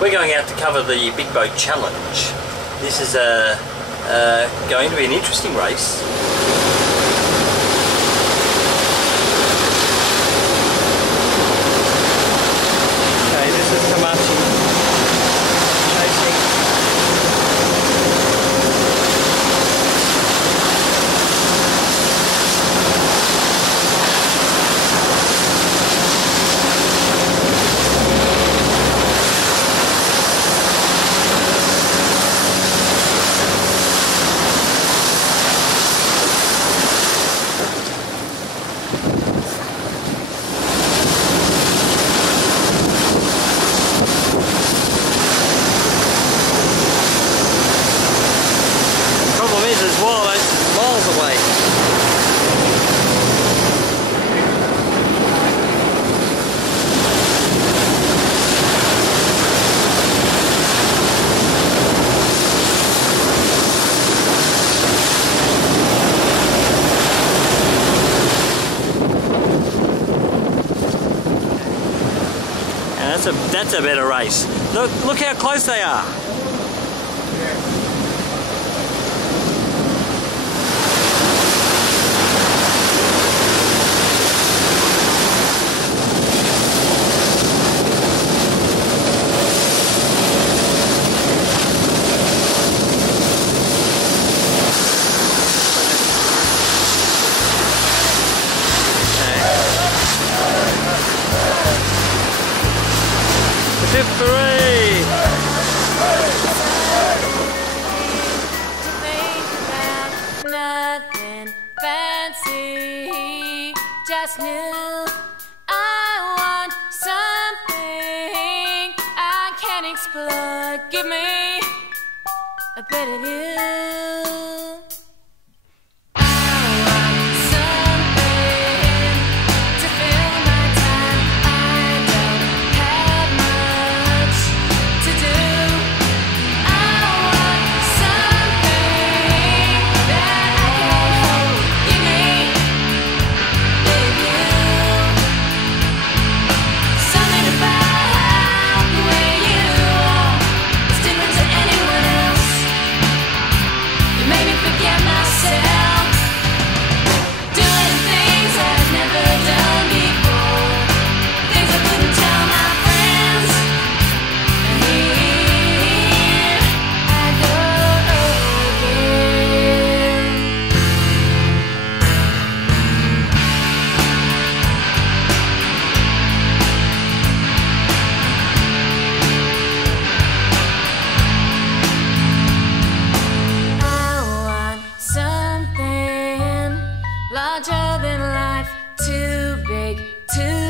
We're going out to cover the Big Boat Challenge. This is going to be an interesting race. Okay, this is Kamachi chasing. That's a better race. Look how close they are. Victory! To think about nothing fancy, just knew I want something I can't explore. Give me a bit of you. Larger than life, too big, too